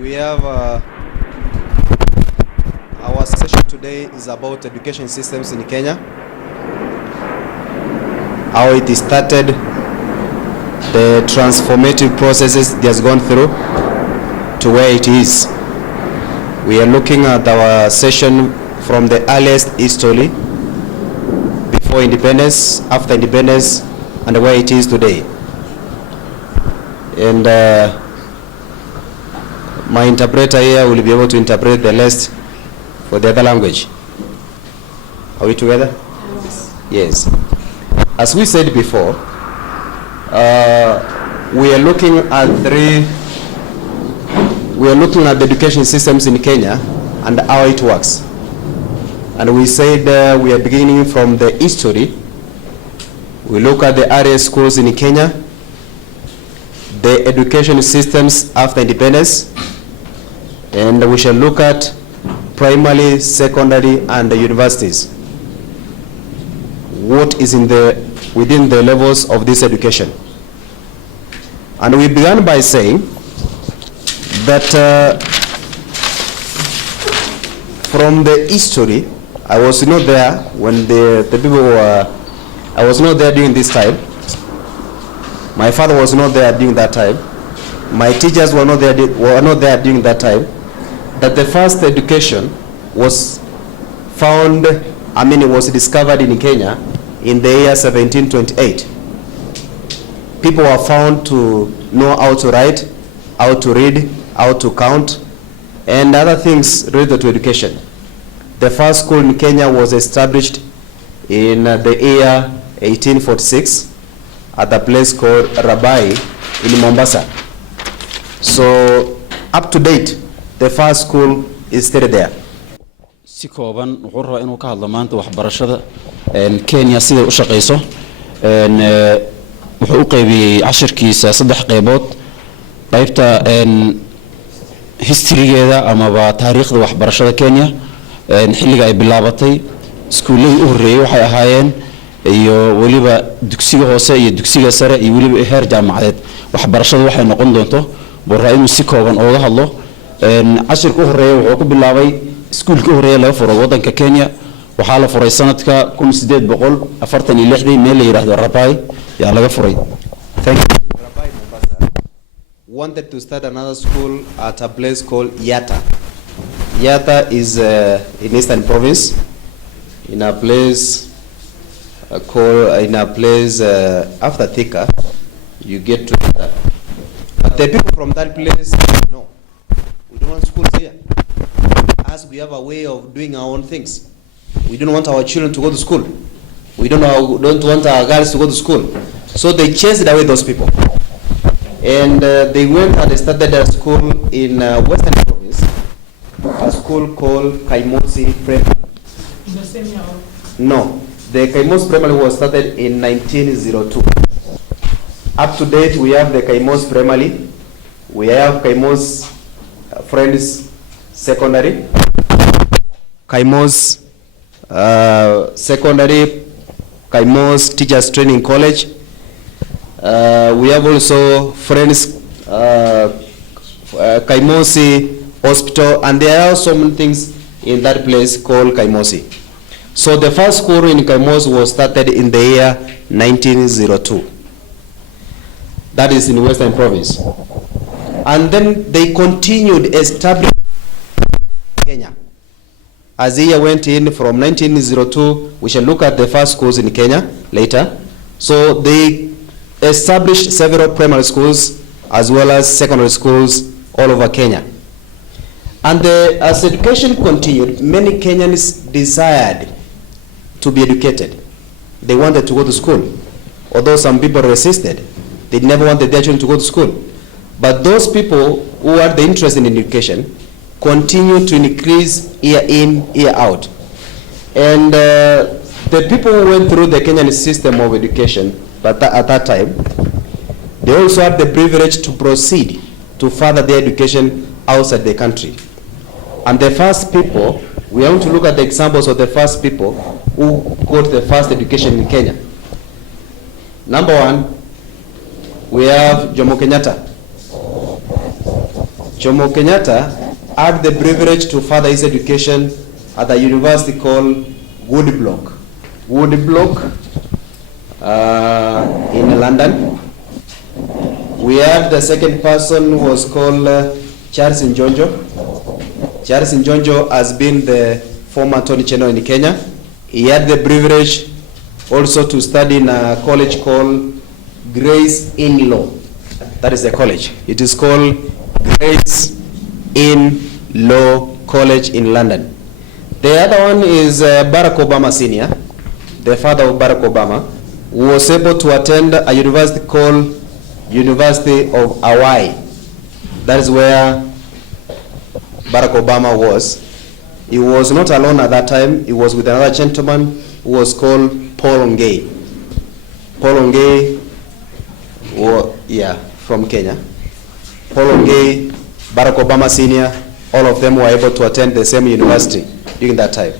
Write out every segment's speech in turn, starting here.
We have our session today is about education systems in Kenya, how it started, the transformative processes it has gone through to where it is. We are looking at our session from the earliest history, before independence, after independence, and where it is today. And my interpreter here will be able to interpret the rest for the other language. Are we together? Yes. As we said before, we are looking at the education systems in Kenya and how it works. And we said we are beginning from the history. We look at the earliest schools in Kenya, the education systems after independence, and we shall look at primary, secondary, and the universities. What is within the levels of this education? And we began by saying that from the history, I was not there when the people were, I was not there during this time. My father was not there during that time. My teachers were not there during that time. That the first education was found, it was discovered in Kenya in the year 1728. People were found to know how to write, how to read, how to count, and other things related to education. The first school in Kenya was established in the year 1846 at a place called Rabai in Mombasa. So up to date, the first school is still there. Si kooban wuxuu rabaa inuu ka hadlo maanta waxbarashada Kenya sida u shaqeyso wuxuu u qaybiyay cashirkiisa saddex qaybood qaybta historygeeda ama taariikhda waxbarashada Kenya xilliga ay bilaabatay iskuuladii u horeeyay waxay ahaayeen iyo waliba dugsiga hoose iyo dugsiga sare iyo waliba heer jaamacadeed waxbarashada waxay noqon doonto boraa inuu si kooban uga hadlo cashirka u horeeyay wuxuu ku bilaabay iskuulka u horeeyay laga furo wadanka Kenya waxaa la furay sanadka 1846 meel la yiraahdo Rabai yaa laga furay. Thank you. Rabai Mombasa wanted to start another school at a place called Yatta. Yatta is in Eastern Province, in a place after Thika, you get to Yatta. But the people from that place, no, we don't want schools here. As we have a way of doing our own things. We don't want our children to go to school. We don't want our girls to go to school. So they chased away those people. And they went and started a school in Western Province, a school called Kaimosi Primary. In the same year? No, the Kaimosi Primary was started in 1902. Up to date, we have the Kaimosi Primary. We have Kaimosi Friends Secondary, Kaimosi Secondary, Kaimosi Teachers Training College. We have also Friends Kaimosi Hospital, and there are so many things in that place called Kaimosi. So the first school in Kaimosi was started in the year 1902. That is in Western Province. And then they continued establishing Kenya. As the year went in from 1902, we shall look at the first schools in Kenya later. So they established several primary schools as well as secondary schools all over Kenya. And as education continued, many Kenyans desired to be educated. They wanted to go to school. Although some people resisted, they never wanted their children to go to school. But those people who had the interest in education continued to increase year in, year out. And the people who went through the Kenyan system of education at that time, they also had the privilege to proceed to further their education outside the country. And the first people, we want to look at the examples of the first people who got the first education in Kenya. Number one, we have Jomo Kenyatta. Jomo Kenyatta had the privilege to further his education at a university called Woodblock. In London. We had the second person who was called Charles Njonjo. Charles Njonjo has been the former Attorney General in Kenya. He had the privilege also to study in a college called Grace Inn Law. That is the college. It is called Grace Inn Law College in London. The other one is Barack Obama Sr., the father of Barack Obama, who was able to attend a university called University of Hawaii. That is where Barack Obama was. He was not alone at that time. He was with another gentleman who was called Paul Ongei. Paul Ongei, from Kenya. Paul Ongei, Barack Obama Sr., all of them were able to attend the same university during that time.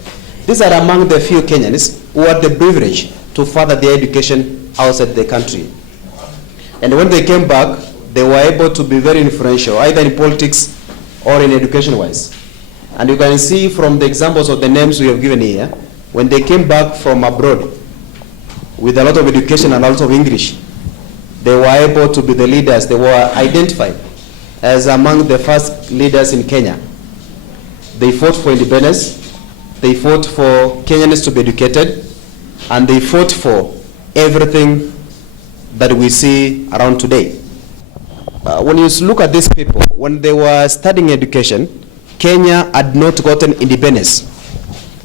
These are among the few Kenyans who had the privilege to further their education outside the country. And when they came back, they were able to be very influential, either in politics or in education-wise. And you can see from the examples of the names we have given here, when they came back from abroad with a lot of education and a lot of English, they were able to be the leaders. They were identified as among the first leaders in Kenya. They fought for independence, they fought for Kenyans to be educated, and they fought for everything that we see around today. When you look at these people, when they were studying education, Kenya had not gotten independence.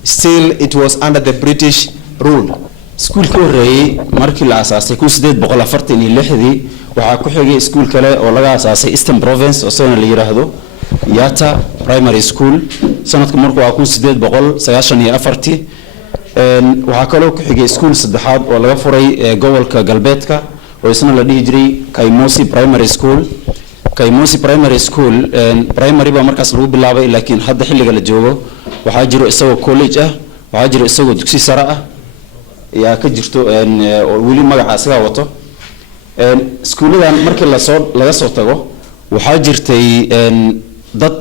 Still, it was under the British rule. Iskuulka horeeyay markii la aasaasay 1846 waxaa ku xigay iskuul kale oo laga aasaasay Eastern Province oo sano la yiraahdo Yata Primary School sanadka markuu waa 1894 waxaa kaloo ku xigay iskuul saddexaad oo laga furay gobolka galbeedka oo isna la dhihi jiray Kaimosi Primary School. Kaimosi Primary School primary ba markaas lagu bilaabay laakiin hadda xilliga la joogo waxaa jiro isagoo college ah waxaa jiro isagoo dugsi sare ah yaa ka jirto oo wali magacaas ga wato iskuuladan markii laga soo tago waxaa jirtay dad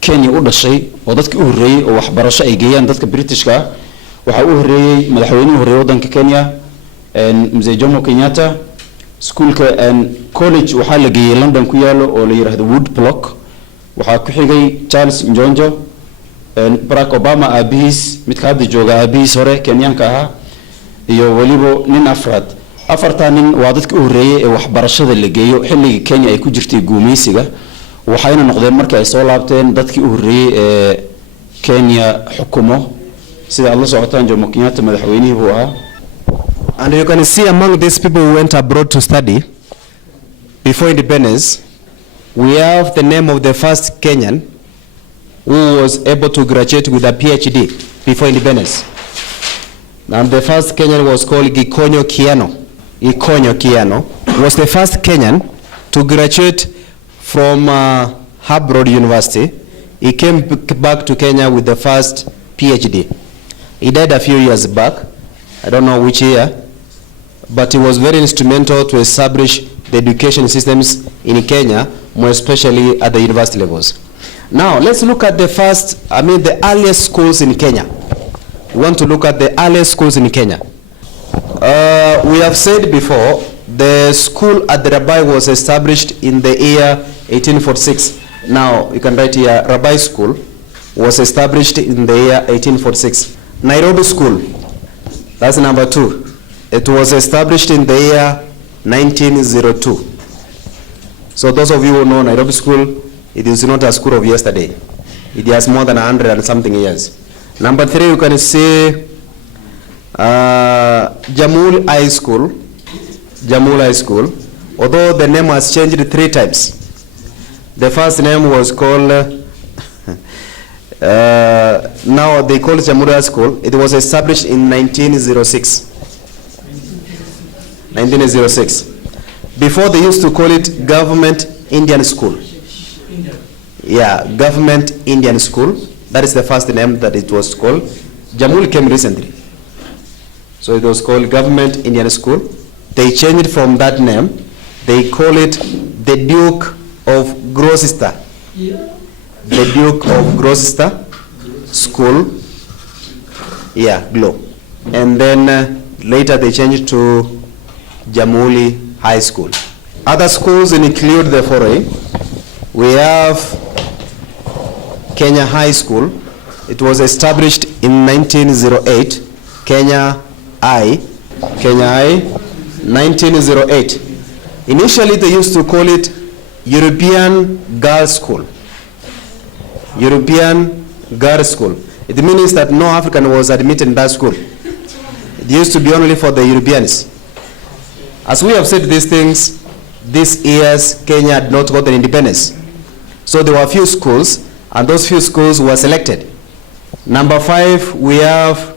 Kenya u dhashay oo dadkii u horeeyay oo waxbarasho ay geeyaan dadka Britishka waxa uu horeeyay madaxweynaha horeeyay wadanka Kenya Mzee Jomo Kenyatta. Schoolka college waxaa la geeyay London ku yaalo oo la yiraahdo Woodblock. Waxaa ku xigay Charles Njonjo, Barack Obama aabihiis mid ka hadda jooga aabihiis hore Kenyanka ahaa iyo waliba nin afartan nin waa dadka u horeeyay ee waxbarashada la geeyo xilligii Kenya ay ku jirtay guumeysiga waxayna noqdeen markii ay soo laabteen dadkii u horeeyay ee Kenya xukumo sida alla socotaan Jomo Kenyatta madaxweynihii buu ahaa. And you can see among these people who went abroad to study before independence, we have the name of the first Kenyan who was able to graduate with a PhD before independence. And the first Kenyan was called Gikonyo Kiano was the first Kenyan to graduate from Harvard University. He came back to Kenya with the first PhD. He died a few years back. I don't know which year, but he was very instrumental to establish the education systems in Kenya, more especially at the university levels. Now, let's look at the earliest schools in Kenya. We want to look at the earliest schools in Kenya. We have said before, the school at the Rabai was established in the year 1846. Now, you can write here, Rabai School was established in the year 1846. Nairobi School, that's number 2. It was established in the year 1902. So those of you who know Nairobi School, it is not a school of yesterday. It has more than 100 and something years. Number 3, you can see Jamul High School. Jamul High School, although the name has changed 3 times. The first name was called, now they call it Jamul High School. It was established in 1906. 1906. Before they used to call it Government Indian School. Yeah, Government Indian School. That is the first name that it was called. Jamul came recently. So it was called Government Indian School. They changed from that name. They call it the Duke of Gloucester The Duke of Gloucester School. Yeah, Glow. And then later they changed to Jamhuri High School. Other schools include the following. We have Kenya High School. It was established in 1908. Kenya I, 1908. Initially they used to call it European Girls' School. European Girls' School. It means that no African was admitted in that school. It used to be only for the Europeans. As we have said these things, these years Kenya had not gotten independence. So there were a few schools, and those few schools were selected. Number 5, we have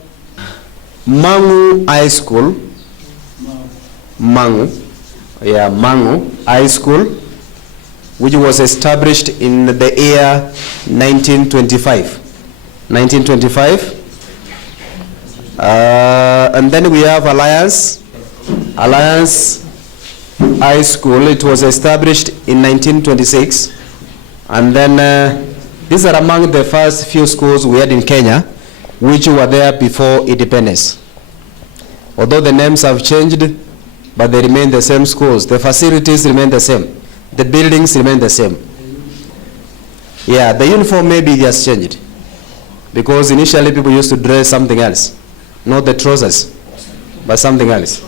Mangu High School. Mangu High School, which was established in the year 1925. And then we have Alliance High School. It was established in 1926. And then these are among the first few schools we had in Kenya, which were there before independence. Although the names have changed, but they remain the same schools. The facilities remain the same. The buildings remain the same. Yeah, the uniform maybe just changed. Because initially people used to dress something else. Not the trousers, but something else.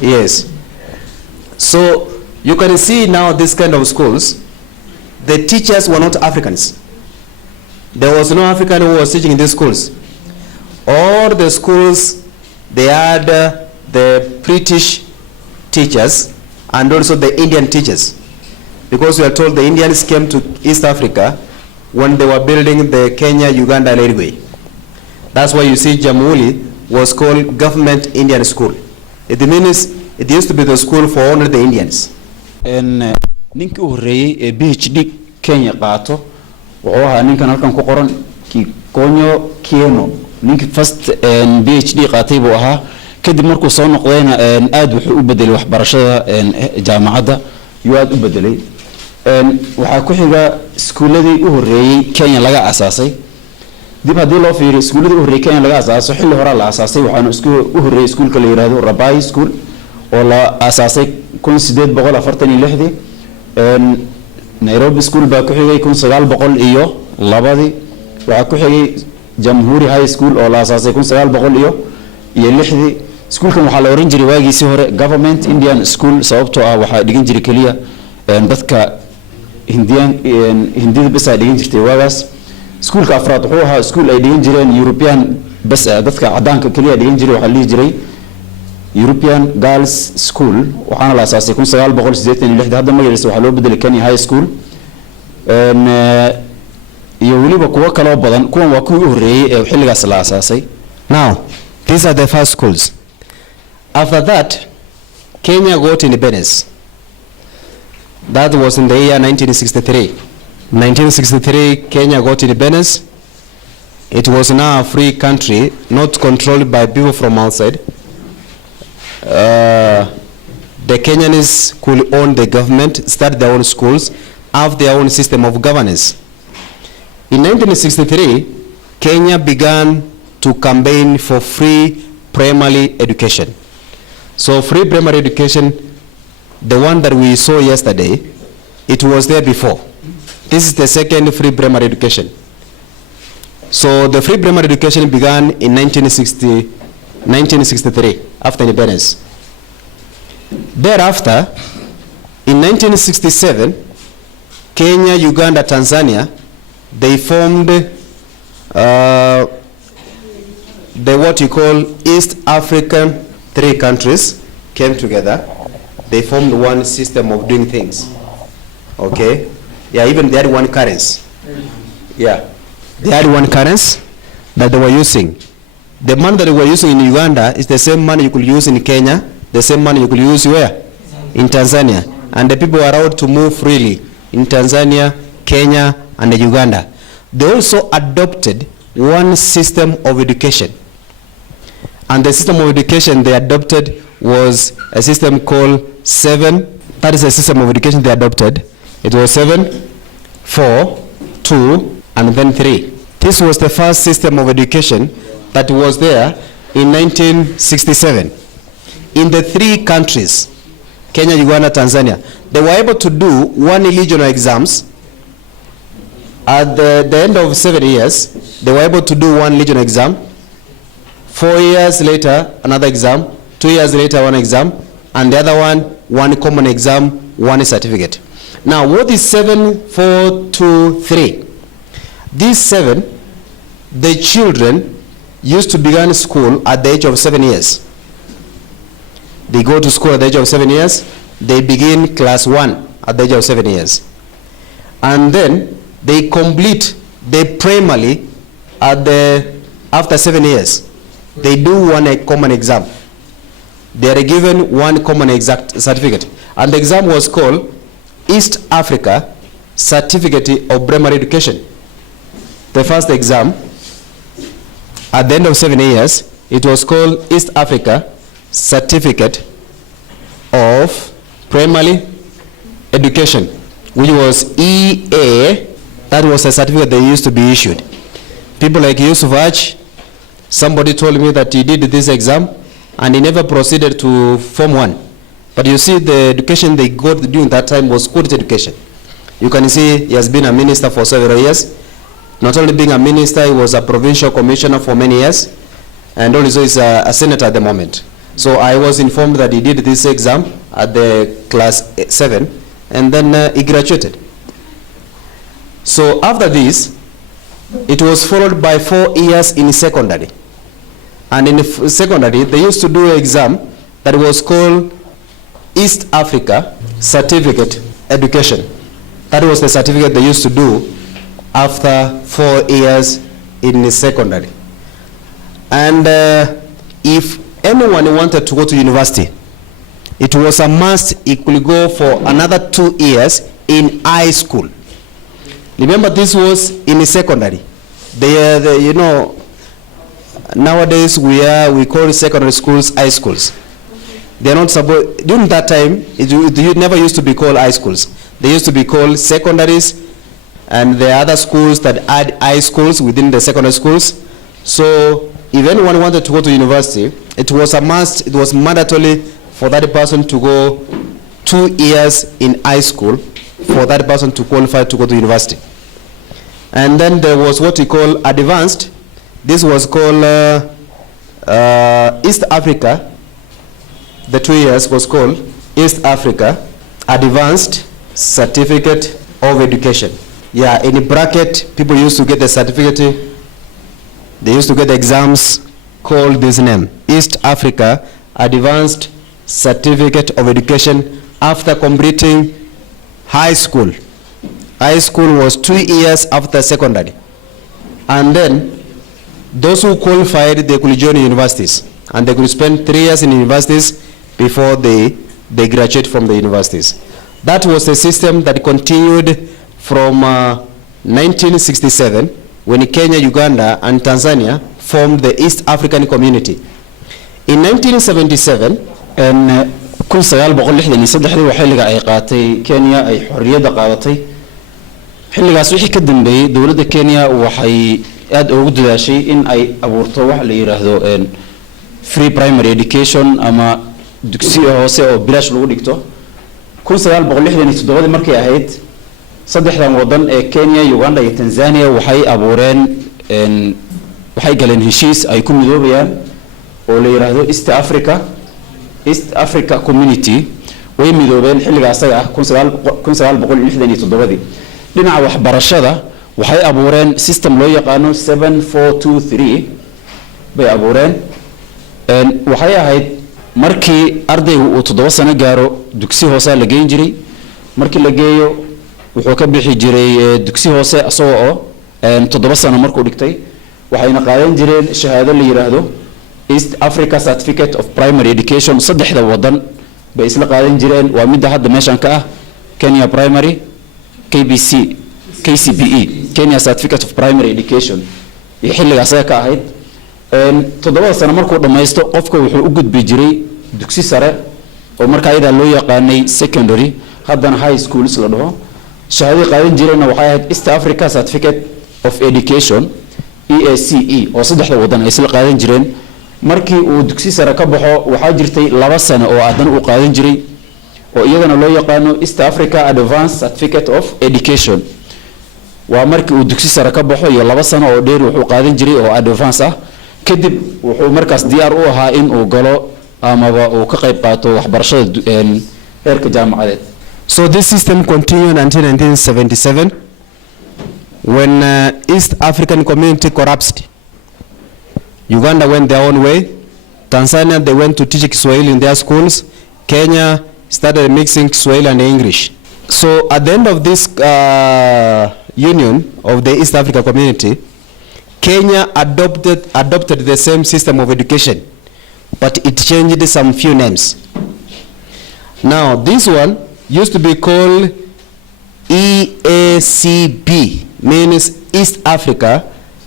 Yes. So you can see now this kind of schools, the teachers were not Africans. There was no African who was teaching in these schools. All the schools, they had the British teachers and also the Indian teachers. Because we are told the Indians came to East Africa when they were building the Kenya-Uganda railway. That's why you see Jamhuri was called Government Indian School. It means it used to be the school for only the Indians. Ninki u horeeyay ee PhD Kenya qaato wuxuu ahaa ninkan halkan ku qoran Kikonyo Kieno. Ninki first PhD qaatay buu ahaa kadib markuu soo noqdayna aad wuxuu u bedelay waxbarashada jaamacadda iyo aad u bedelay. Waxaa ku xiga iskuuladii u horeeyay Kenya laga asaasay. dib hadii loo fiiriyo iskuuladii u horeeyay Kenya laga asaasay xilli hore la asaasay waxaana u horeeyay iskuulka la yiraahdo Rabai School oo la asaasay 1846. Nairobi School baa ku xigay 1902. waxaa ku xigay Jamhuri High School oo la asaasay 1906. iskuulkan waxaa la oran jiray waagiisii hore Government Indian School sababtoo ah waxaa dhigan jiray kaliya dadka Hindida bas ay dhigan jirtay waagaas. iskuulka afraad wuxuu ahaa iskuul ay dhigan jireen European bas dadka cadaanka kaliya dhigan jiray waxaa la jiray European Girls School waxaana la asaasay 1986. hadda magaciisa waxaa loo bedelay Kenya High School. iyo waliba kuwa kale badan kuwan waa kuwii u horeeyay ee xilligaas la asaasay. Now, these are the first schools. After that, Kenya got independence. That was in the year 1963. 1963, Kenya got independence. It was now a free country, not controlled by people from outside. The Kenyans could own the government, start their own schools, have their own system of governance. In 1963, Kenya began to campaign for free primary education. So free primary education, the one that we saw yesterday, it was there before. This is the second free primary education. So the free primary education began in 1963, after independence. Thereafter, in 1967, Kenya, Uganda, Tanzania, they formed the what you call East African 3 countries came together. They formed one system of doing things. Okay? Yeah, even they had one currency. Yeah. They had one currency that they were using. The money that they were using in Uganda is the same money you could use in Kenya, the same money you could use where? In Tanzania. And the people were allowed to move freely in Tanzania, Kenya, and Uganda. They also adopted one system of education. And the system of education they adopted was a system called 7. That is a system of education they adopted. It was 7, 4, 2, and then 3. This was the first system of education that was there in 1967. In the 3 countries, Kenya, Uganda, Tanzania, they were able to do 1 regional exams. At the end of 7 years, they were able to do 1 regional exam. 4 years later, another exam. 2 years later, 1 exam. And the other one common exam, 1 certificate. Now, what is 7, 4, 2, 3? These 7, the children used to begin school at the age of 7 years. They go to school at the age of 7 years. They begin class 1 at the age of 7 years. And then they complete the primary after 7 years. They do 1 common exam. They are given 1 common exact certificate. And the exam was called East Africa Certificate of Primary Education. The first exam, at the end of 7 years, it was called East Africa Certificate of Primary Education, which was EA. That was a certificate that used to be issued. People like Yusuf Haj, somebody told me that he did this exam and he never proceeded to Form 1. But you see, the education they got during that time was quality education. You can see he has been a minister for several years. Not only being a minister, he was a provincial commissioner for many years, and also is a senator at the moment. So I was informed that he did this exam at the class 7, and then he graduated. So after this, it was followed by 4 years in secondary. And in secondary, they used to do an exam that was called East Africa Certificate Education. That was the certificate they used to do after 4 years in secondary. And if anyone wanted to go to university, it was a must. He could go for another 2 years in high school. Remember, this was in secondary. You know, nowadays we call secondary schools high schools. They're not supposed, during that time, it never used to be called high schools. They used to be called secondaries, and there are other schools that add high schools within the secondary schools. So if anyone wanted to go to university, it was a must, it was mandatory for that person to go 2 years in high school for that person to qualify to go to university. And then there was what we call advanced. This was called East Africa. The 2 years was called East Africa Advanced Certificate of Education. Yeah, in a bracket, people used to get the certificate. They used to get the exams called this name, East Africa Advanced Certificate of Education, after completing high school. High school was 2 years after secondary. And then those who qualified, they could join universities. And they could spend 3 years in universities before they graduate from the universities. That was the system that continued from 1967, when Kenya, Uganda, and Tanzania formed the East African Community. In 1977, ان كل 1963 وحilliga ay qaatay Kenya ay xorriyada qaadatay xilligaas wixii ka dambeeyay dawladda Kenya waxay aad ugu dadaashay in ay abuurto wax la yiraahdo free primary education ama dugsiyo hoose oo bilaash lagu dhigto 1967 markay ahayd saddexdan wadan ee Kenya, Uganda iyo Tanzania waxay abuureen waxay galeen heshiis ay ku midoobayaan oo la yiraahdo East Africa Community. way midoobeen xilligaas ah 1967 dhinaca waxbarashada waxay abuureen system loo yaqaano 7423 bay abuureen waxay ahayd markii ardaygu uu 7 sano gaaro dugsi hoose la geyn jiray markii la geeyo wuxuu ka bixi jiray dugsi hoose asagoo 7 sano markuu dhigtay waxayna qaadan jireen shahaado la yiraahdo East Africa Certificate of Primary Education. saddexda wadan bay isla qaadan jireen waa mid hadda meeshan ka ah Kenya Primary, KBC, KCPE, Kenya Certificate of Primary Education. iyo xilligaas ay ka ahayd 7 sano markuu dhameysto qofka wuxuu u gudbi jiray dugsi sare oo markaa iyada loo yaqaanay secondary, haddana high schools la dhaho. shahaadada qaadan jireenna waxay ahayd East Africa Certificate of Education EACE oo saddexda wadan ay isla qaadan jireen. markii uu dugsi sare ka baxo waxaa jirtay 2 sano oo aadan u qaadan jiray oo iyadana loo yaqaano East Africa Advanced Certificate of Education. waa markii uu dugsi sare ka baxo iyo 2 sano oo dheer wuxuu qaadan jiray oo advance ah kadib wuxuu markaas diyaar u ahaa in uu galo amaba uu ka qayb qaato waxbarashada heerka jaamacadeed. So this system continued until 1977 when East African community collapsed. Uganda went their own way. Tanzania, they went to teach Kiswahili in their schools. Kenya started mixing Kiswahili and English. So at the end of this union of the East Africa community, Kenya adopted the same system of education, but it changed some few names. Now this one used to be called EACB, means East Africa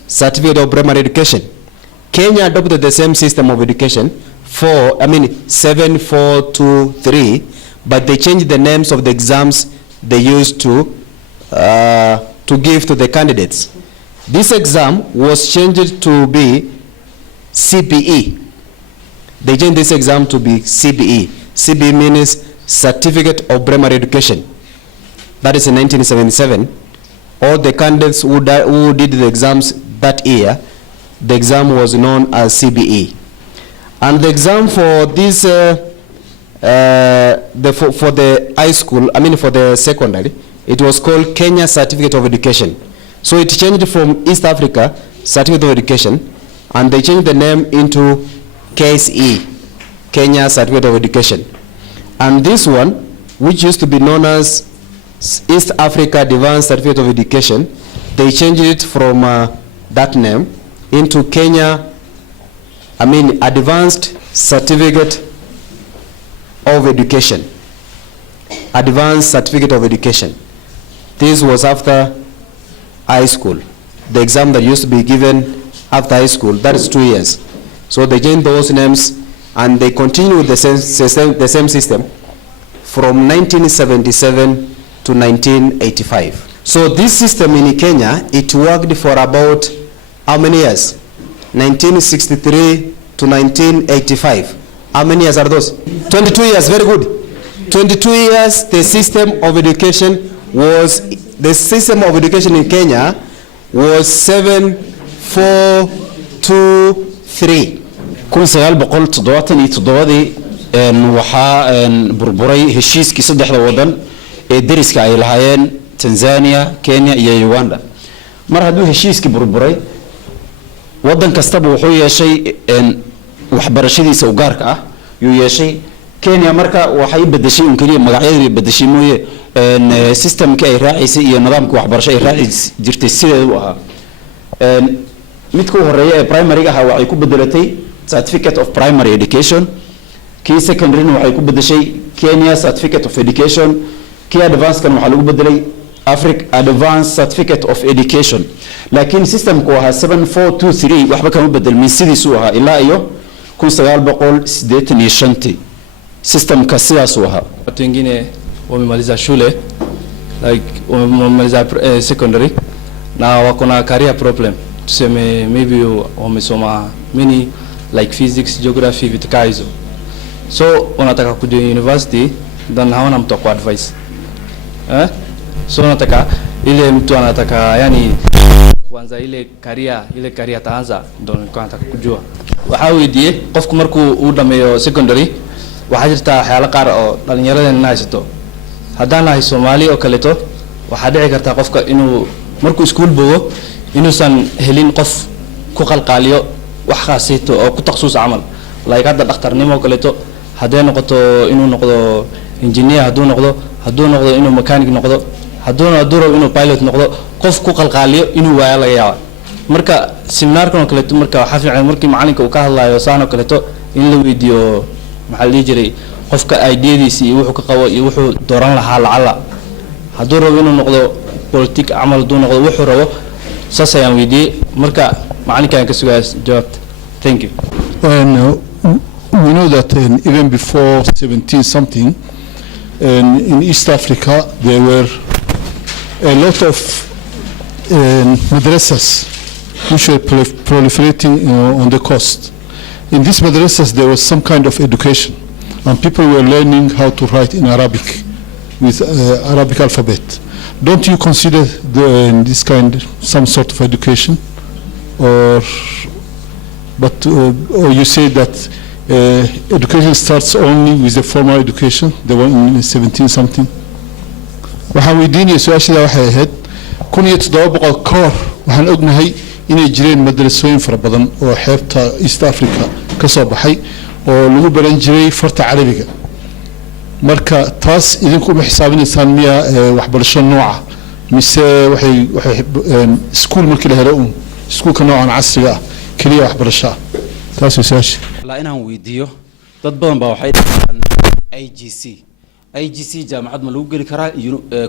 Certificate of Primary Education. Kenya adopted the same system of education 7-4-2-3, but they changed the names of the exams they used to give to the candidates. This exam was changed to be CPE. They changed this exam to be CPE. CPE means Certificate of Primary Education. That is in 1977. All the candidates who did the exams that year, the exam was known as CBE. And the exam for this, for the high school, for the secondary, it was called Kenya Certificate of Education. So it changed from East Africa Certificate of Education, and they changed the name into KSE, Kenya Certificate of Education. And this one, which used to be known as East Africa Advanced Certificate of Education, they changed it from that name into Kenya, Advanced Certificate of Education. Advanced Certificate of Education. This was after high school. The exam that used to be given after high school, that is 2 years. So they changed those names and they continue with the same system from 1977 to 1985. So this system in Kenya, it worked for about how many years? 1963 to 1985. How many years are those? 22 years, very good. 22 years, the system of education in Kenya was 7-4-2-3. 1977 waxaa burburay heshiiskii saddexda wadan ee dariska ay lahaayeen Tanzania, Kenya iyo Uganda. mar hadduu heshiiskii burburay wadan kastaba wuxuu yeeshay waxbarashadiisa u gaarka ah yuu yeeshay. Kenya marka waxay bedeshay in kaliya magacyada bedeshay mooye systemka ay raacisay iyo nidaamka waxbarasho ay raacis jirtay sideedu ahaa. midka horeeya ee primary ah waxay ku bedelatay Certificate of Primary Education, kii secondary waxay ku bedeshay Kenya Certificate of Education, kii advanced kan waxa lagu bedelay Africa Advanced Certificate of Education. laakiin systemku waxa 7423 waxba kama bedelmin sidiisu ahaa ilaa iyo 1985 systemka sidaas u ahaa. Watu wengine wamemaliza shule like wamemaliza secondary na wako na career problem, tuseme maybe wamesoma many like physics, geography, vitu kama hizo, so unataka kuja university then hawana mtu kwa advice so unataka ile mtu anataka yani kuanza ile career taanza ndio nataka kujua. Waxa weydiyay qofku markuu uu dhameeyo secondary waxa jirta waxyaalo qaar oo dhalinyarada haysto. Haddaan ahay Soomaali oo kaleeto waxa dhici karta qofka inuu markuu school bogo inuusan helin qof ku qalqaaliyo wax khaasito oo ku takhasuus amal like hadda dhakhtarnimo oo kaleeto haddii noqoto inuu noqdo engineer, hadduu noqdo inuu mechanic noqdo, hadduu inuu pilot noqdo, qof ku qalqaaliyo inuu waayo laga yaabo. marka seminaarkan oo kaleeto marka waxa fiican markii macalinka uu ka hadlayo saan oo kaleeto in la weydiiyo maxaa la jiray qofka ideadiisa iyo wuxuu ka qabo iyo wuxuu dooran lahaa lacala. hadduu rabo inuu noqdo politic amal, hadduu noqdo wuxuu rabo saas ayaan weydiiyay. marka macalinkan ka sugaay jawaabta. Thank you. We know that even before 17 something in East Africa there were a lot of madrasas which were proliferating on the coast. In these madrasas, there was some kind of education, and people were learning how to write in Arabic with Arabic alphabet. Don't you consider this kind some sort of education, or you say that education starts only with the formal education, the one in 17 something? waxaan weydiinaya su-aashada waxay ahayd 1700 ka hor waxaan ognahay inay jireen madrasooyin fara badan oo xeebta East Africa ka soo baxay oo lagu baran jiray farta Carabiga. marka taas idinku ma xisaabinaysaan miya waxbarasho nooca mise waxay school markii la helo schoolka noocan casriga ah kaliya waxbarasho taas su-aasha la inaan weydiiyo dad badan baa waxay IGC jaamacad ma lagu geli karaa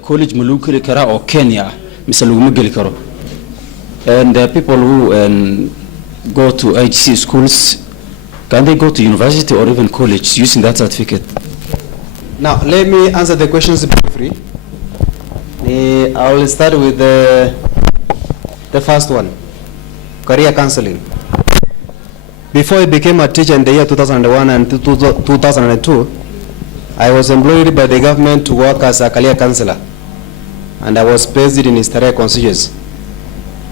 college ma lagu geli karaa oo Kenya ah mise lagu geli karo? And people who go to IGC schools, can they go to university or even college using that certificate? Now, let me answer the questions briefly. I will start with the first one, career counseling. Before I became a teacher in the year 2001 and 2002, I was employed by the government to work as a career counselor, and I was based in Istare constituency.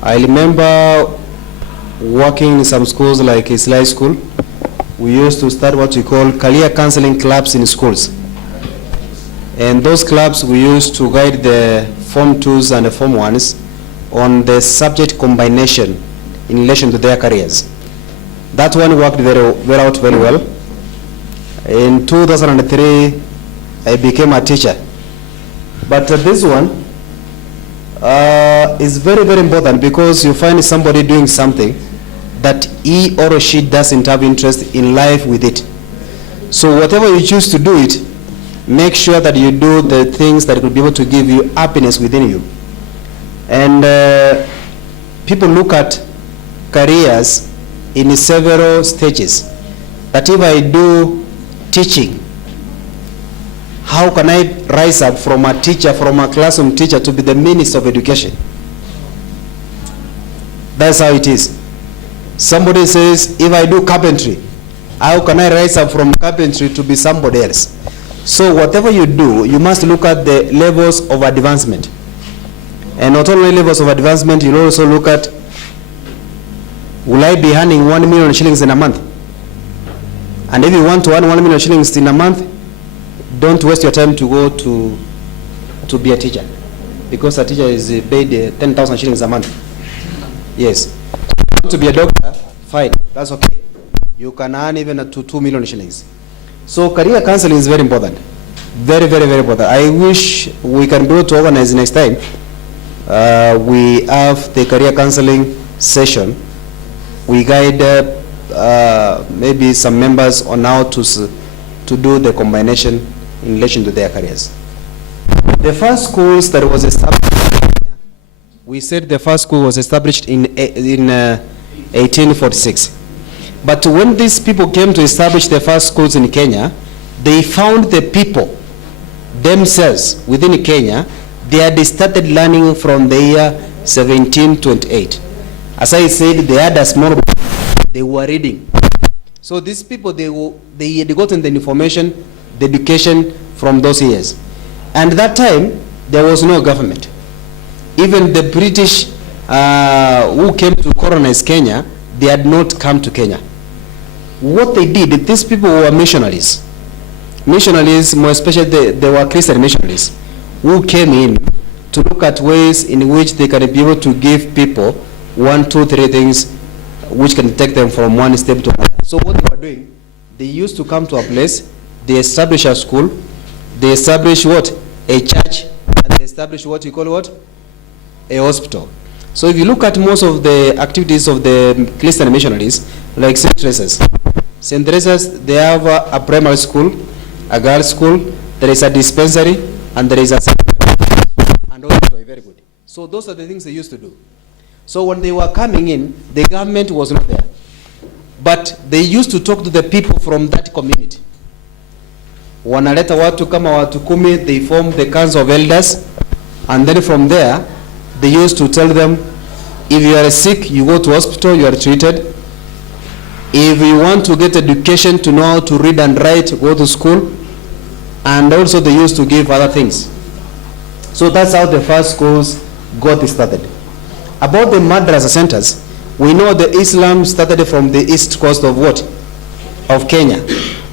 I remember working in some schools like Islay School. We used to start what we call career counseling clubs in schools. And those clubs, we used to guide the Form 2s and the Form 1s on the subject combination in relation to their careers. That one worked very well. In 2003, I became a teacher. But this one is very, very important because you find somebody doing something that he or she doesn't have interest in life with it. So whatever you choose to do it, make sure that you do the things that will be able to give you happiness within you. And people look at careers in several stages. That if I do teaching, how can I rise up from a teacher, from a classroom teacher to be the Minister of Education? That's how it is. Somebody says, if I do carpentry, how can I rise up from carpentry to be somebody else? So whatever you do, you must look at the levels of advancement. And not only levels of advancement, you also look at, will I be earning 1 million shillings in a month? And if you want to earn 1 million shillings in a month, don't waste your time to go to be a teacher, because a teacher is paid 10,000 shillings a month. Yes. To be a doctor, fine, that's okay. You can earn even to 2 million shillings. So career counseling is very important. Very, very, very important. I wish we can be able to organize next time. We have the career counseling session. We guide maybe some members on how to do the combination in relation to their careers. The first schools that was established, we said the first school was established in 1846. But when these people came to establish the first schools in Kenya, they found the people themselves within Kenya, they had started learning from the year 1728. As I said, they had a small book, they were reading. So these people, they had gotten the information, the education from those years. And that time, there was no government. Even the British who came to colonize Kenya, they had not come to Kenya. What they did, these people were missionaries. Missionaries, more especially they were Christian missionaries, who came in to look at ways in which they can be able to give people 1, 2, 3 things which can take them from one step to another. So what they were doing, they used to come to a place, they establish a school, they establish what? A church, and they establish what you call what? A hospital. So if you look at most of the activities of the Christian missionaries, like St. Teresa's. St. Teresa's, they have a primary school, a girls' school, there is a dispensary, and there is a and also very good. So those are the things they used to do. So when they were coming in, the government was not there. But they used to talk to the people from that community. Wanaleta watu kama watu 10, they form the council of elders, And then from there, they used to tell them, if you are sick, you go to hospital, you are treated. If you want to get education to know how to read and write, go to school. And also they used to give other things. So that's how the first schools got started. About the madrasa centers, we know the Islam started from the east coast of what? Of Kenya.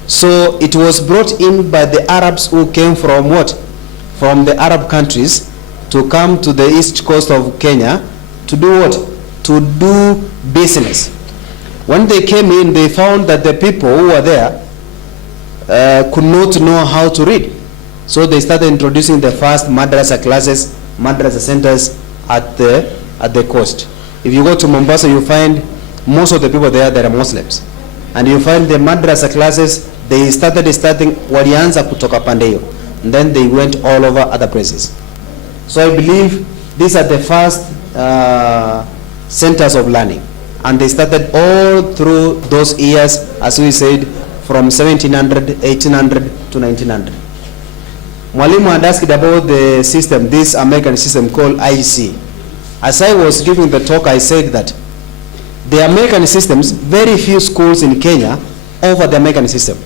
So it was brought in by the Arabs who came from what? From the Arab countries to come to the east coast of Kenya to do what? To do business. When they came in, they found that the people who were there could not know how to read. So they started introducing the first madrasa classes, madrasa centers at the coast. If you go to Mombasa, you find most of the people there that are Muslims. And you find the madrasa classes, they started walianza kutoka pande hiyo. And then they went all over other places. So I believe these are the first centers of learning. And they started all through those years, as we said, from 1700, 1800 to 1900. Mwalimu had asked about the system, this American system called IEC. As I was giving the talk, I said that the American systems, very few schools in Kenya offer the American system.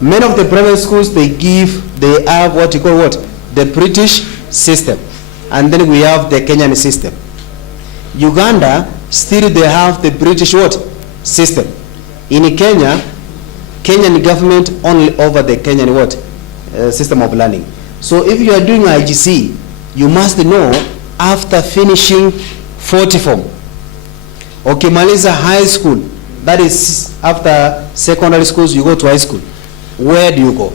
Many of the private schools, they have what you call what? The British system. And then we have the Kenyan system. Uganda, still they have the British what? System. In Kenya, Kenyan government only over the Kenyan what? System of learning. So if you are doing IGC, you must know after finishing 40 form, ukimaliza high school, that is after secondary schools, you go to high school. Where do you go?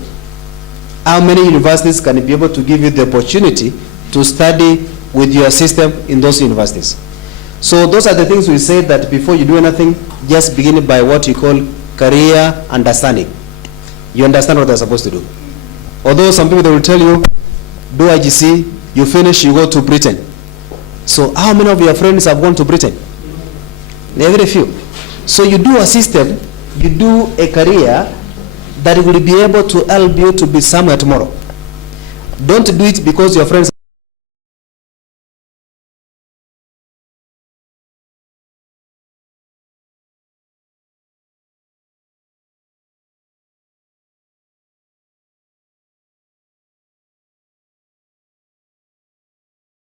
How many universities can be able to give you the opportunity to study with your system in those universities? So those are the things we say, that before you do anything, just begin by what you call career understanding. You understand what they're supposed to do. Although some people, they will tell you, do IGC, you finish, you go to Britain. So how many of your friends have gone to Britain? Very few. So you do a system, you do a career that will be able to help you to be somewhere tomorrow. Don't do it because your friends